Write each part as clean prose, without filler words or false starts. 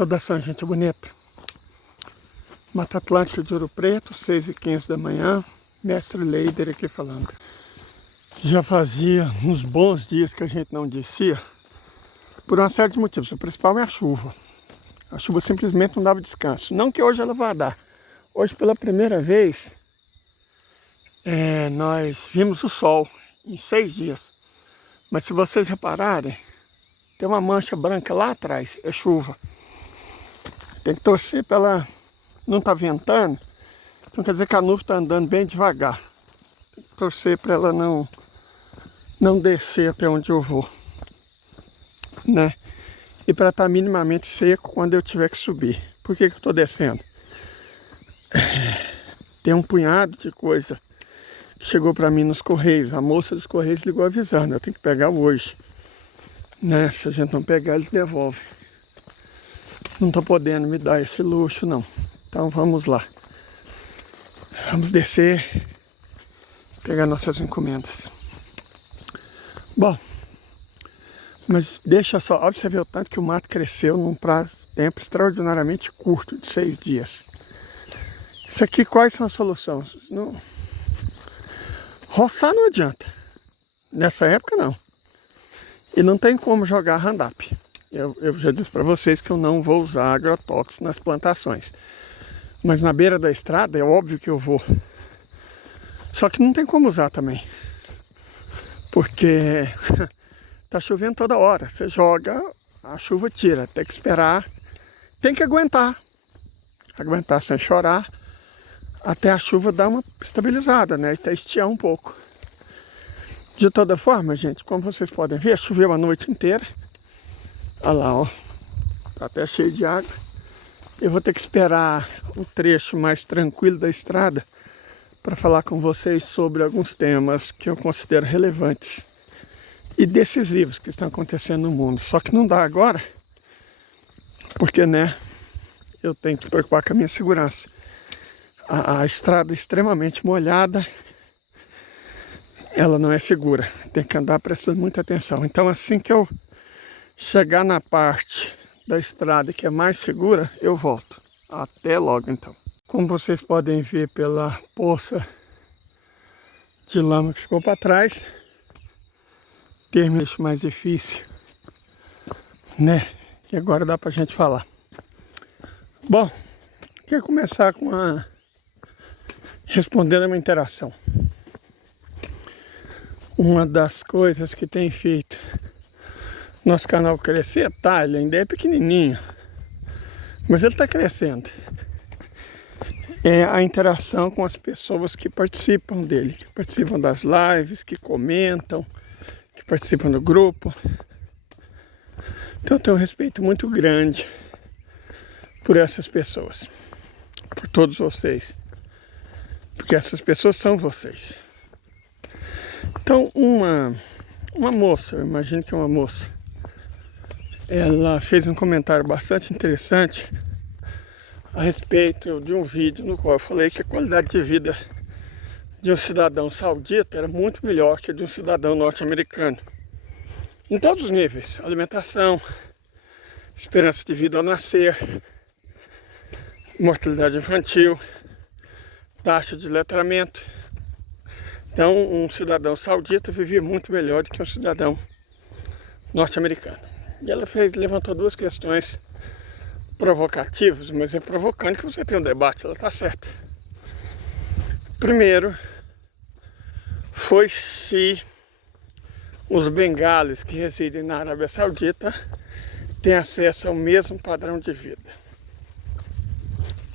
Saudações, gente bonita. Mata Atlântica de Ouro Preto, 6h15 da manhã. Mestre Leider aqui falando. Já fazia uns bons dias que a gente não descia, por uma série de motivos. O principal é a chuva. A chuva simplesmente não dava descanso. Não que hoje ela vá dar. Hoje, pela primeira vez, nós vimos o sol em 6 dias. Mas se vocês repararem, tem uma mancha branca lá atrás, é chuva. Tem que torcer para ela não estar ventando, então quer dizer que a nuvem está andando bem devagar. Tem que torcer para ela não descer até onde eu vou, né? E para estar minimamente seco quando eu tiver que subir. Por que eu estou descendo? Tem um punhado de coisa que chegou para mim nos Correios. A moça dos Correios ligou avisando, eu tenho que pegar hoje, né? Se a gente não pegar, eles devolvem. Não estou podendo me dar esse luxo, não. Então vamos lá. Vamos descer, pegar nossas encomendas. Bom, mas deixa só, olha pra você ver o tanto que o mato cresceu num prazo de tempo extraordinariamente curto, de 6 dias. Isso aqui, quais são as soluções? Não... Roçar não adianta. Nessa época, não. E não tem como jogar Roundup. Eu já disse para vocês que eu não vou usar agrotóxicos nas plantações. Mas na beira da estrada é óbvio que eu vou. Só que não tem como usar também. Porque tá chovendo toda hora. Você joga, a chuva tira. Tem que esperar. Tem que aguentar. Aguentar sem chorar. Até a chuva dar uma estabilizada, né? Até estiar um pouco. De toda forma, gente, como vocês podem ver, choveu a noite inteira. Olha lá, ó. Tá até cheio de água. Eu vou ter que esperar o trecho mais tranquilo da estrada para falar com vocês sobre alguns temas que eu considero relevantes e decisivos que estão acontecendo no mundo. Só que não dá agora, porque, né, eu tenho que preocupar com a minha segurança. A estrada é extremamente molhada, ela não é segura. Tem que andar prestando muita atenção. Então, assim que eu chegar na parte da estrada que é mais segura, eu volto. Até logo, então. Como vocês podem ver pela poça de lama que ficou para trás, termina isso mais difícil, né? E agora dá pra gente falar. Bom, quero começar com respondendo a uma interação. Uma das coisas que tem feito nosso canal crescer, tá, ele ainda é pequenininho, mas ele está crescendo. É a interação com as pessoas que participam dele, que participam das lives, que comentam, que participam do grupo. Então eu tenho um respeito muito grande por essas pessoas, por todos vocês, porque essas pessoas são vocês. Então uma moça, eu imagino que uma moça, ela fez um comentário bastante interessante a respeito de um vídeo no qual eu falei que a qualidade de vida de um cidadão saudita era muito melhor que a de um cidadão norte-americano. Em todos os níveis, alimentação, esperança de vida ao nascer, mortalidade infantil, taxa de letramento. Então, um cidadão saudita vivia muito melhor do que um cidadão norte-americano. E ela levantou 2 questões provocativas, mas é provocando que você tem um debate, ela está certa. Primeiro, foi se os bengalis que residem na Arábia Saudita têm acesso ao mesmo padrão de vida.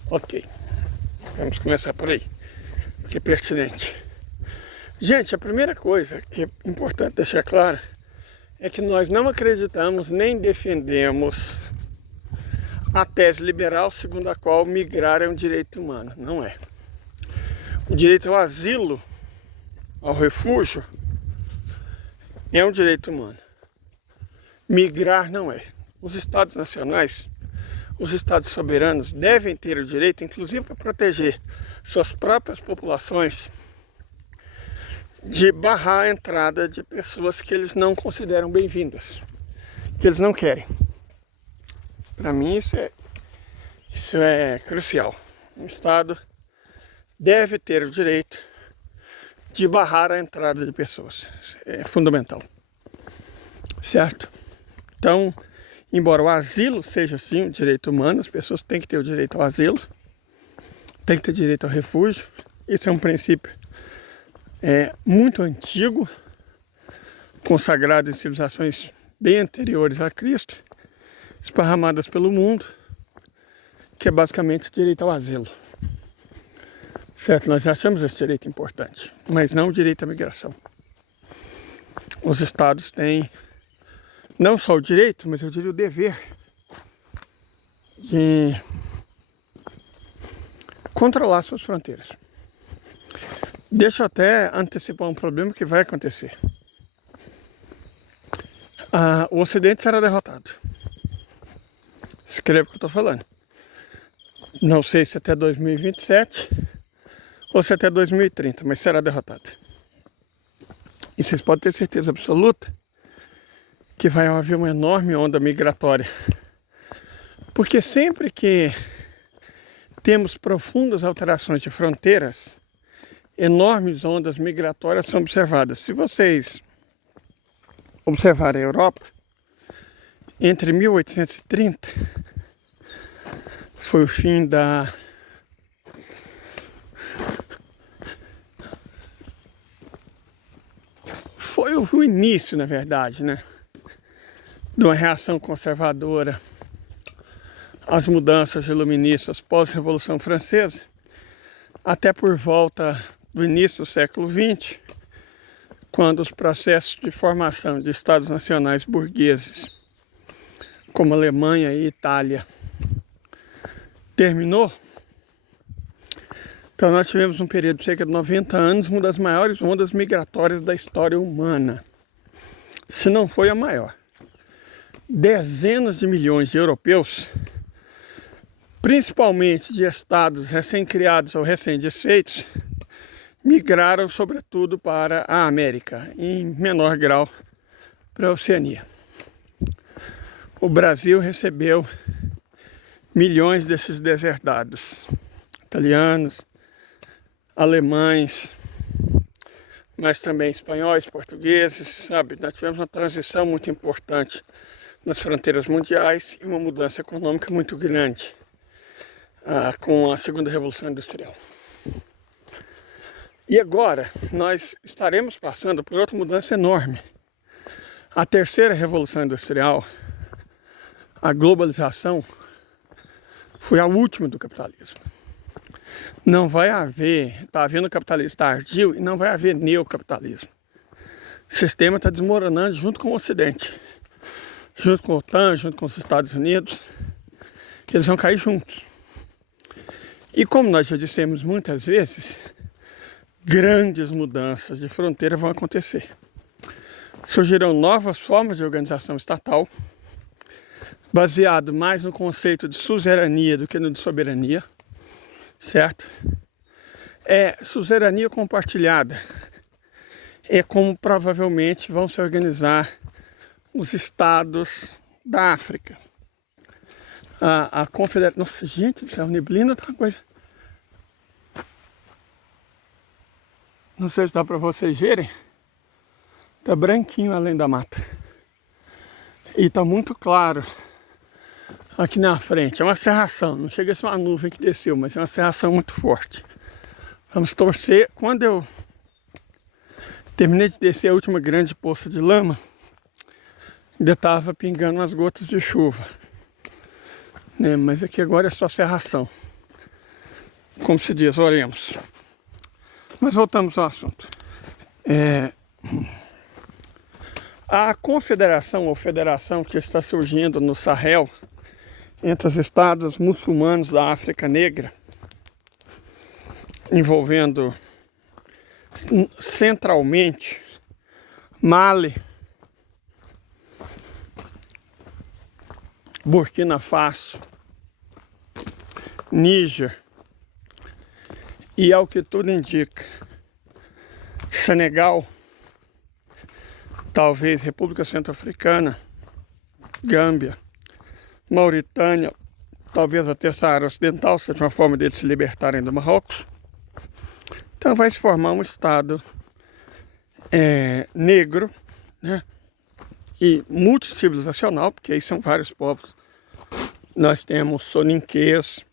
Ok, vamos começar por aí, porque é pertinente. Gente, a primeira coisa que é importante deixar claro é que nós não acreditamos nem defendemos a tese liberal segundo a qual migrar é um direito humano. Não é. O direito ao asilo, ao refúgio, é um direito humano. Migrar não é. Os estados nacionais, os estados soberanos devem ter o direito, inclusive para proteger suas próprias populações, de barrar a entrada de pessoas que eles não consideram bem-vindas, que eles não querem. Para mim isso é crucial. O Estado deve ter o direito de barrar a entrada de pessoas. É fundamental. Certo? Então, embora o asilo seja sim um direito humano, as pessoas têm que ter o direito ao asilo, têm que ter direito ao refúgio. Isso é um princípio muito antigo, consagrado em civilizações bem anteriores a Cristo, esparramadas pelo mundo, que é basicamente o direito ao asilo. Certo? Nós achamos esse direito importante, mas não o direito à migração. Os estados têm não só o direito, mas eu diria o dever de controlar suas fronteiras. Deixa eu até antecipar um problema que vai acontecer. O Ocidente será derrotado. Escreve o que eu estou falando. Não sei se até 2027 ou se até 2030, mas será derrotado. E vocês podem ter certeza absoluta que vai haver uma enorme onda migratória. Porque sempre que temos profundas alterações de fronteiras, enormes ondas migratórias são observadas. Se vocês observarem a Europa, entre 1830 foi o fim foi o início, na verdade, né, de uma reação conservadora às mudanças iluministas pós-Revolução Francesa, até por volta do início do século XX, quando os processos de formação de estados nacionais burgueses, como Alemanha e Itália, terminou. Então nós tivemos um período de cerca de 90 anos, uma das maiores ondas migratórias da história humana, se não foi a maior. Dezenas de milhões de europeus, principalmente de estados recém-criados ou recém-desfeitos, migraram sobretudo para a América, em menor grau para a Oceania. O Brasil recebeu milhões desses deserdados, italianos, alemães, mas também espanhóis, portugueses, sabe? Nós tivemos uma transição muito importante nas fronteiras mundiais e uma mudança econômica muito grande com a segunda Revolução Industrial. E agora nós estaremos passando por outra mudança enorme. A terceira Revolução Industrial, a globalização, foi a última do capitalismo. Não vai haver, está havendo capitalismo tardio e não vai haver neocapitalismo. O sistema está desmoronando junto com o Ocidente, junto com a OTAN, junto com os Estados Unidos. Eles vão cair juntos. E como nós já dissemos muitas vezes, grandes mudanças de fronteira vão acontecer. Surgirão novas formas de organização estatal, baseado mais no conceito de suzerania do que no de soberania, certo? Suzerania compartilhada é como provavelmente vão se organizar os estados da África. A confederação... Nossa, gente do céu, neblina tá uma coisa... Não sei se dá para vocês verem. Tá branquinho além da mata. E tá muito claro aqui na frente. É uma cerração, não chega a ser uma nuvem que desceu, mas é uma cerração muito forte. Vamos torcer. Quando eu terminei de descer a última grande poça de lama, ainda estava pingando umas gotas de chuva, né? Mas aqui agora é só cerração. Como se diz, oremos. Mas voltamos ao assunto. A confederação ou federação que está surgindo no Sahel, entre os estados muçulmanos da África Negra, envolvendo centralmente Mali, Burkina Faso, Níger e, ao que tudo indica, Senegal, talvez República Centro-Africana, Gâmbia, Mauritânia, talvez até Saara Ocidental, seja uma forma deles se libertarem do Marrocos. Então vai se formar um estado negro, né? E multicivilizacional, porque aí são vários povos. Nós temos soninquês,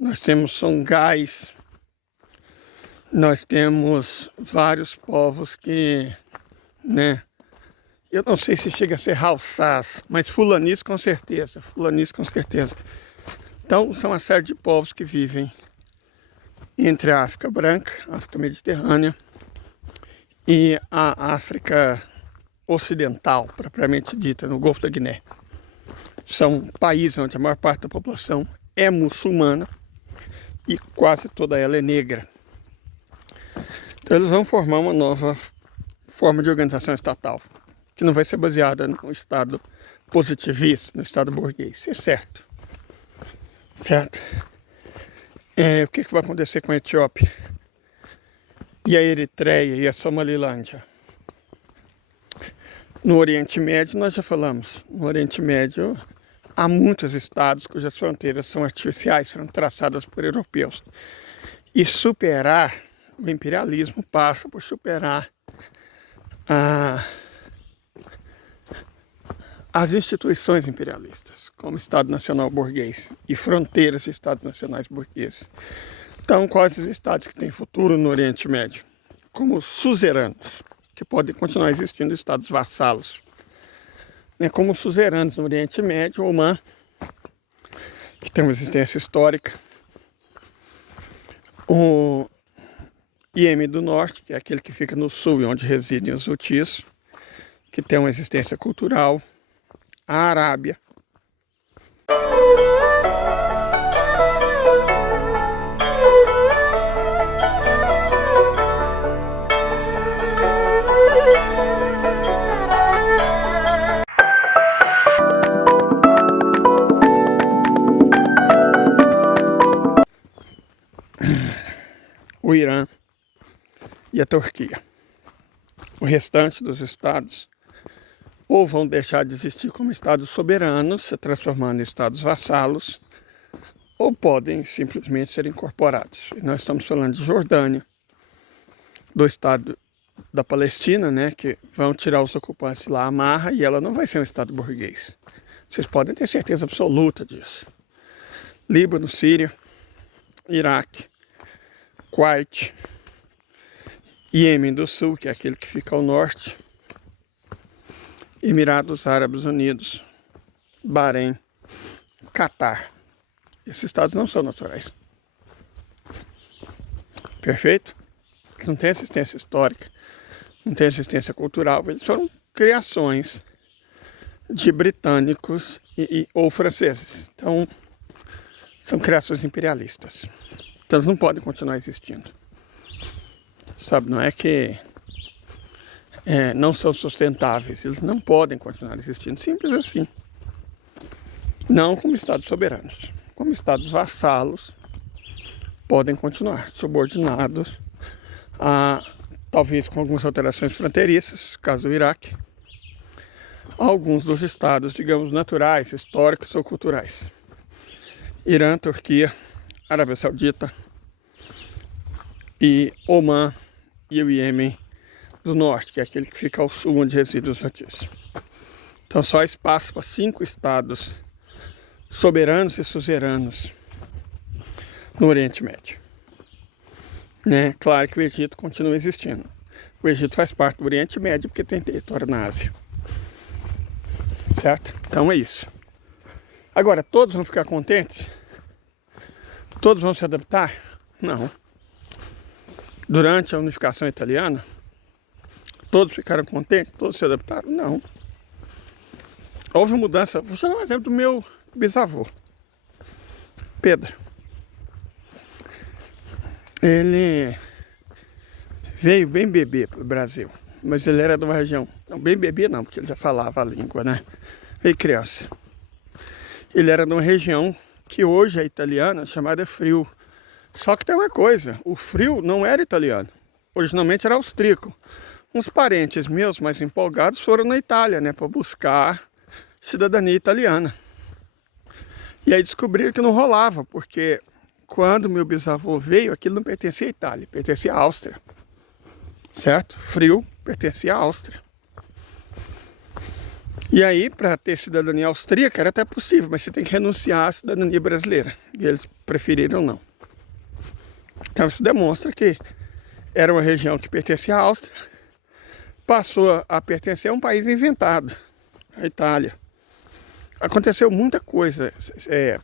nós temos songais, nós temos vários povos que, né? Eu não sei se chega a ser Haussás, mas fulanis com certeza, fulanis com certeza. Então são uma série de povos que vivem entre a África branca, a África mediterrânea e a África ocidental, propriamente dita, no Golfo da Guiné. São países onde a maior parte da população é muçulmana e quase toda ela é negra. Então eles vão formar uma nova forma de organização estatal, que não vai ser baseada no Estado positivista, no Estado burguês. Isso é certo. Certo? O que vai acontecer com a Etiópia? E a Eritreia e a Somalilândia? No Oriente Médio, nós já falamos, no Oriente Médio há muitos estados cujas fronteiras são artificiais, foram traçadas por europeus. E superar o imperialismo passa por superar as instituições imperialistas, como Estado Nacional Burguês e fronteiras de Estados Nacionais Burgueses. Então, quais os estados que têm futuro no Oriente Médio? Como os suzeranos, que podem continuar existindo estados vassalos. Como os suzeranos no Oriente Médio, Omã, que tem uma existência histórica. O Iêmen do Norte, que é aquele que fica no sul e onde residem os hutis, que tem uma existência cultural. A Arábia. O Irã e a Turquia. O restante dos estados ou vão deixar de existir como estados soberanos, se transformando em estados vassalos, ou podem simplesmente ser incorporados. E nós estamos falando de Jordânia, do estado da Palestina, né, que vão tirar os ocupantes de lá à marra, e ela não vai ser um estado burguês. Vocês podem ter certeza absoluta disso. Líbano, Síria, Iraque, Kuwait, Iêmen do Sul, que é aquele que fica ao norte, Emirados Árabes Unidos, Bahrein, Catar. Esses estados não são naturais. Perfeito? Eles não têm assistência histórica, não têm assistência cultural. Eles foram criações de britânicos ou franceses. Então, são criações imperialistas. Então, eles não podem continuar existindo. Sabe, não é que não são sustentáveis. Eles não podem continuar existindo. Simples assim. Não como estados soberanos. Como estados vassalos, podem continuar subordinados a, talvez com algumas alterações fronteiriças, caso do Iraque, a alguns dos estados, digamos, naturais, históricos ou culturais. Irã, Turquia, Arábia Saudita e Omã e o Iêmen do Norte, que é aquele que fica ao sul, onde residem os hutis. Então só há espaço para 5 estados soberanos e suzeranos no Oriente Médio. Claro que o Egito continua existindo. O Egito faz parte do Oriente Médio porque tem território na Ásia. Certo? Então é isso. Agora, todos vão ficar contentes? Todos vão se adaptar? Não. Durante a unificação italiana, todos ficaram contentes? Todos se adaptaram? Não. Houve mudança. Vou dar um exemplo do meu bisavô, Pedro. Ele veio bem bebê para o Brasil, mas ele era de uma região, não bem bebê não, porque ele já falava a língua, né? Veio criança. Ele era de uma região que hoje é italiana, chamada Frio. Só que tem uma coisa, o Frio não era italiano, originalmente era austríaco. Uns parentes meus mais empolgados foram na Itália, né, para buscar cidadania italiana. E aí descobriram que não rolava, porque quando meu bisavô veio, aquilo não pertencia à Itália, pertencia à Áustria. Certo? Frio pertencia à Áustria. E aí, para ter cidadania austríaca, era até possível, mas você tem que renunciar à cidadania brasileira. E eles preferiram não. Então isso demonstra que era uma região que pertencia à Áustria, passou a pertencer a um país inventado, a Itália. Aconteceu muita coisa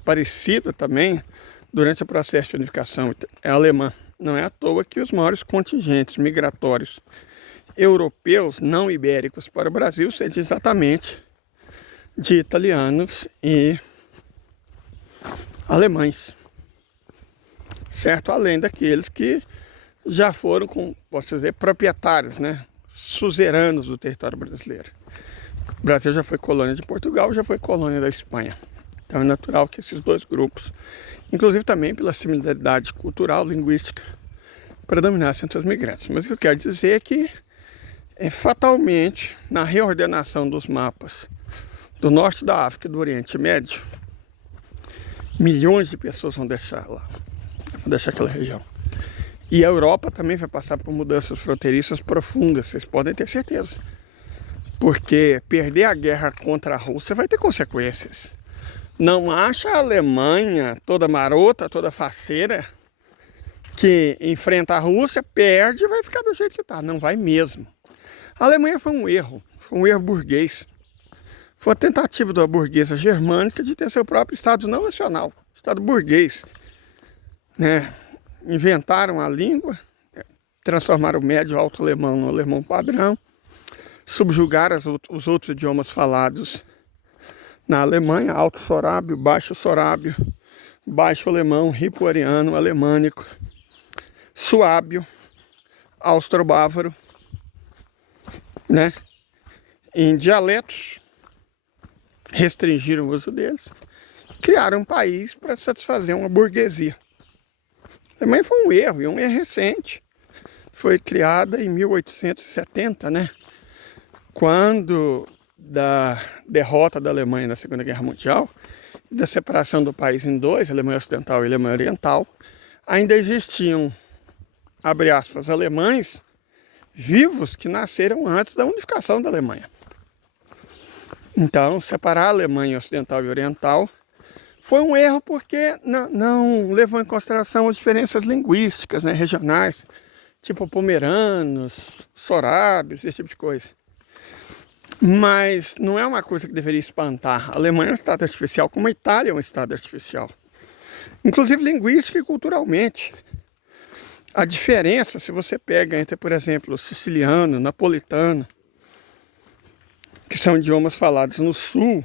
parecida também durante o processo de unificação alemã. Não é à toa que os maiores contingentes migratórios europeus não ibéricos para o Brasil sejam exatamente de italianos e alemães, certo? Além daqueles que já foram, posso dizer, proprietários, né? Suzeranos do território brasileiro. O Brasil já foi colônia de Portugal, já foi colônia da Espanha. Então é natural que esses dois grupos, inclusive também pela similaridade cultural, linguística, predominassem entre os migrantes. Mas o que eu quero dizer é que, fatalmente, na reordenação dos mapas do norte da África e do Oriente Médio, milhões de pessoas vão deixar lá, vão deixar aquela região. E a Europa também vai passar por mudanças fronteiriças profundas, vocês podem ter certeza. Porque perder a guerra contra a Rússia vai ter consequências. Não acha a Alemanha toda marota, toda faceira, que enfrenta a Rússia, perde e vai ficar do jeito que está. Não vai mesmo. A Alemanha foi um erro burguês. Foi a tentativa da burguesa germânica de ter seu próprio Estado não nacional, Estado burguês. Né? Inventaram a língua, transformaram o médio alto alemão no alemão padrão, subjugaram os outros idiomas falados na Alemanha, alto sorábio, baixo alemão, ripuariano, alemânico, suábio, austro-bávaro, né? Em dialetos, restringiram o uso deles, criaram um país para satisfazer uma burguesia. Também foi um erro, e um erro recente. Foi criada em 1870, né? Quando da derrota da Alemanha na Segunda Guerra Mundial, da separação do país em dois, Alemanha Ocidental e Alemanha Oriental, ainda existiam, abre aspas, alemães vivos que nasceram antes da unificação da Alemanha. Então, separar a Alemanha Ocidental e Oriental foi um erro porque não levou em consideração as diferenças linguísticas, né, regionais, tipo pomeranos, sorábios, esse tipo de coisa. Mas não é uma coisa que deveria espantar. A Alemanha é um estado artificial, como a Itália é um estado artificial. Inclusive linguística e culturalmente. A diferença, se você pega entre, por exemplo, siciliano, napolitano, que são idiomas falados no sul,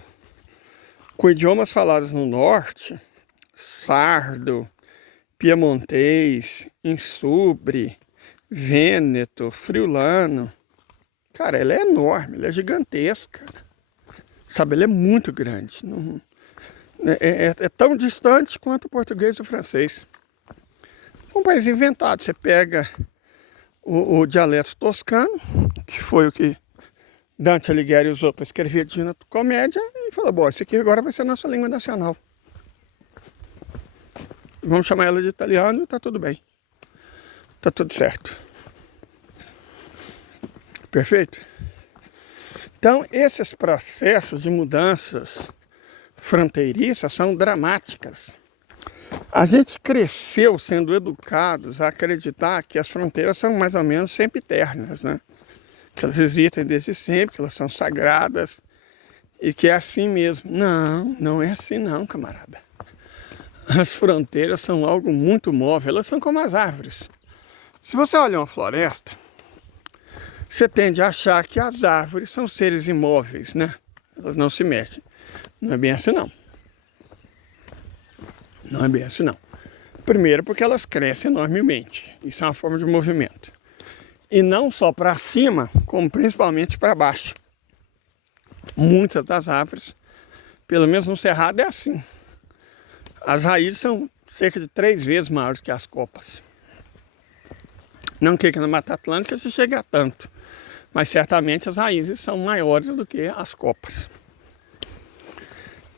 com idiomas falados no norte, sardo, piemontês, insubre, vêneto, friulano, cara, ela é enorme, ela é gigantesca, sabe, ela é muito grande, é tão distante quanto o português e o francês. É um país inventado, você pega o dialeto toscano, que foi o que Dante Alighieri usou para escrever a Divina Comédia, e falou, bom, isso aqui agora vai ser a nossa língua nacional. Vamos chamar ela de italiano e tá tudo bem. Tá tudo certo. Perfeito? Então, esses processos de mudanças fronteiriças são dramáticas. A gente cresceu sendo educados a acreditar que as fronteiras são mais ou menos sempre eternas, né? Que elas existem desde sempre, que elas são sagradas e que é assim mesmo. Não, não é assim não, camarada. As fronteiras são algo muito móvel, elas são como as árvores. Se você olha uma floresta, você tende a achar que as árvores são seres imóveis, né? Elas não se mexem. Não é bem assim não. Não é bem assim não. Primeiro porque elas crescem enormemente. Isso é uma forma de movimento. E não só para cima, como principalmente para baixo. Muitas das árvores, pelo menos no cerrado é assim. As raízes são cerca de 3 vezes maiores que as copas. Não que na Mata Atlântica se chegue a tanto, mas certamente as raízes são maiores do que as copas.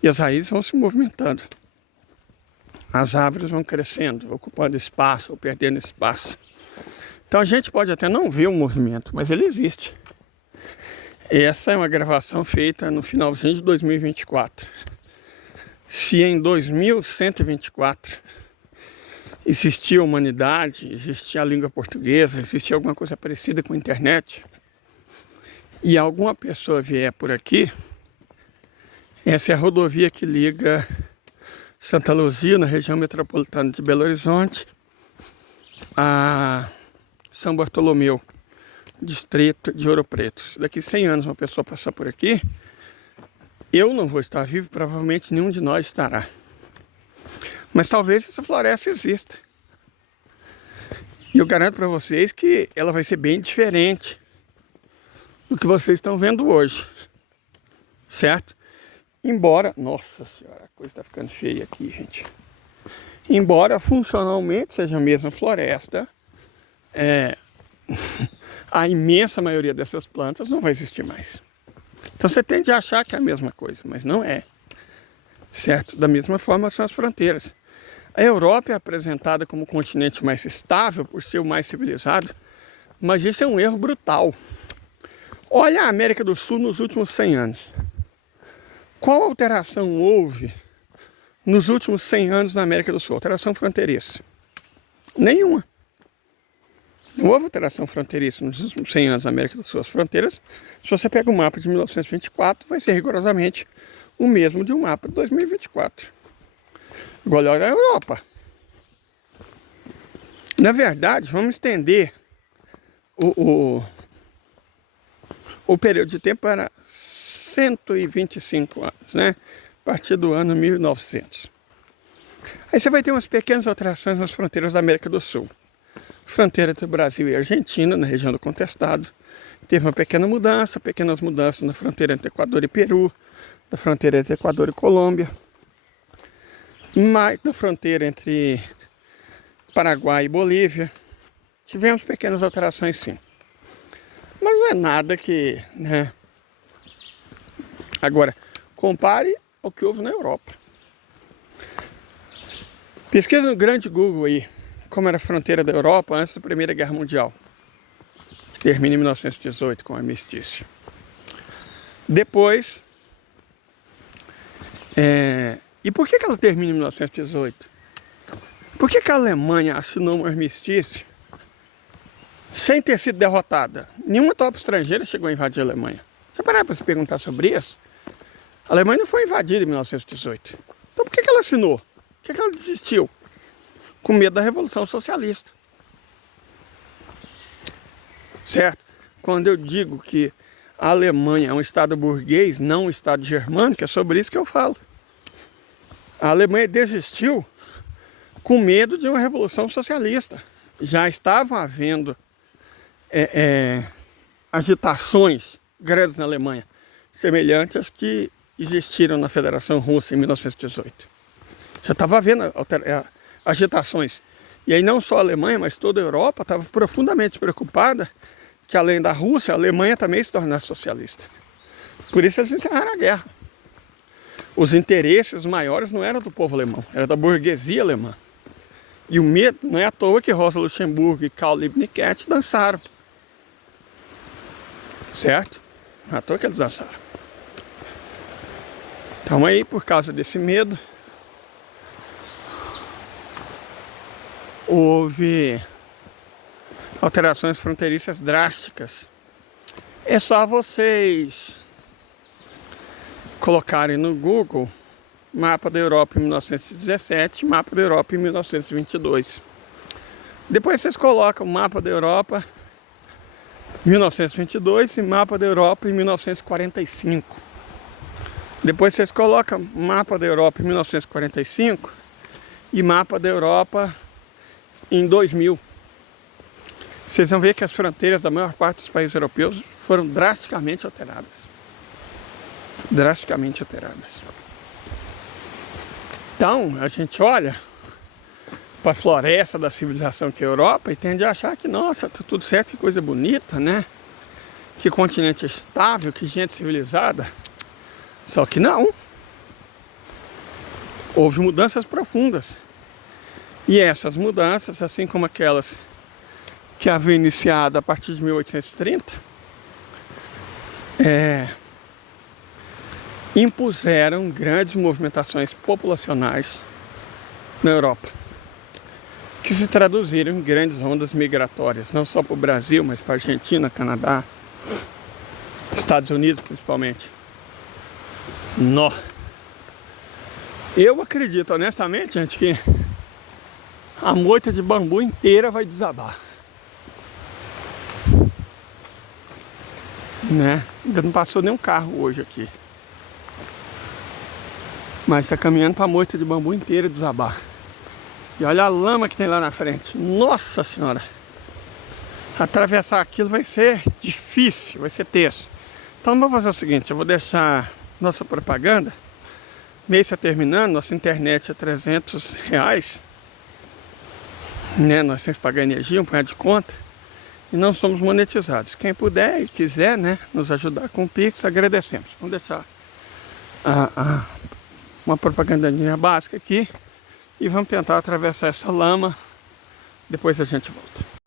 E as raízes vão se movimentando. As árvores vão crescendo, ocupando espaço ou perdendo espaço. Então a gente pode até não ver o movimento, mas ele existe. Essa é uma gravação feita no finalzinho de 2024. Se em 2124 existia a humanidade, existia a língua portuguesa, existia alguma coisa parecida com a internet, e alguma pessoa vier por aqui, essa é a rodovia que liga Santa Luzia, na região metropolitana de Belo Horizonte, a São Bartolomeu, distrito de Ouro Preto. Se daqui 100 anos uma pessoa passar por aqui, eu não vou estar vivo, provavelmente nenhum de nós estará. Mas talvez essa floresta exista. E eu garanto para vocês que ela vai ser bem diferente do que vocês estão vendo hoje. Certo? Embora... Nossa senhora, a coisa está ficando feia aqui, gente. Embora funcionalmente seja a mesma floresta, a imensa maioria dessas plantas não vai existir mais. Então você tende a achar que é a mesma coisa, mas não é. Certo? Da mesma forma são as fronteiras. A Europa é apresentada como um continente mais estável por ser o mais civilizado, mas isso é um erro brutal. Olha a América do Sul nos últimos 100 anos. Qual alteração houve nos últimos 100 anos na América do Sul? Alteração fronteiriça. Nenhuma. Não houve alteração fronteiriça nos últimos 100 anos na América do Sul. As fronteiras, se você pega o mapa de 1924, vai ser rigorosamente o mesmo de um mapa de 2024. Igual olha a Europa. Na verdade, vamos estender o período de tempo para 125 anos, né? A partir do ano 1900. Aí você vai ter umas pequenas alterações nas fronteiras da América do Sul. Fronteira entre o Brasil e a Argentina, na região do Contestado. Teve uma pequena mudança, pequenas mudanças na fronteira entre Equador e Peru, na fronteira entre Equador e Colômbia, mas na fronteira entre Paraguai e Bolívia. Tivemos pequenas alterações, sim. Mas não é nada que, né? Agora, compare ao que houve na Europa. Pesquisa no grande Google aí, como era a fronteira da Europa antes da Primeira Guerra Mundial, que termina em 1918 com o armistício. Depois, e por que ela termina em 1918? Por que a Alemanha assinou um armistício sem ter sido derrotada? Nenhuma tropa estrangeira chegou a invadir a Alemanha. Já pararam para se perguntar sobre isso? A Alemanha não foi invadida em 1918. Então por que ela assinou? Por que ela desistiu? Com medo da Revolução Socialista. Certo? Quando eu digo que a Alemanha é um estado burguês, não um estado germânico, é sobre isso que eu falo. A Alemanha desistiu com medo de uma Revolução Socialista. Já estavam havendo agitações grandes na Alemanha, semelhantes às que existiram na Federação Russa em 1918. Já estava havendo agitações. E aí não só a Alemanha, mas toda a Europa estava profundamente preocupada que, além da Rússia, a Alemanha também se tornasse socialista. Por isso eles encerraram a guerra. Os interesses maiores não eram do povo alemão, era da burguesia alemã. E o medo, não é à toa que Rosa Luxemburgo e Karl Liebknecht dançaram. Certo? Não é à toa que eles dançaram. Então aí, por causa desse medo, houve alterações fronteiriças drásticas. É só vocês colocarem no Google mapa da Europa em 1917, mapa da Europa em 1922. Depois vocês colocam o mapa da Europa em 1922 e mapa da Europa em 1945. Depois vocês colocam mapa da Europa em 1945 e mapa da Europa em 2000. Vocês vão ver que as fronteiras da maior parte dos países europeus foram drasticamente alteradas. Drasticamente alteradas. Então, a gente olha para a floresta da civilização que é a Europa e tende a achar que, nossa, tá tudo certo, que coisa bonita, né? Que continente estável, que gente civilizada. Só que não. Houve mudanças profundas. E essas mudanças, assim como aquelas que haviam iniciado a partir de 1830, impuseram grandes movimentações populacionais na Europa, que se traduziram em grandes ondas migratórias, não só para o Brasil, mas para a Argentina, Canadá, Estados Unidos principalmente. Eu acredito honestamente, gente, que a moita de bambu inteira vai desabar, né? Ainda não passou nenhum carro hoje aqui, mas está caminhando para a moita de bambu inteira desabar. E olha a lama que tem lá na frente. Nossa Senhora! Atravessar aquilo vai ser difícil, vai ser tenso. Então vamos fazer o seguinte, eu vou deixar nossa propaganda. Mês está terminando, nossa internet é R$300, né? Nós temos que pagar energia, um punhado de conta. E não somos monetizados. Quem puder e quiser, né, nos ajudar com o Pix, agradecemos. Vamos deixar uma propagandinha básica aqui. E vamos tentar atravessar essa lama. Depois a gente volta.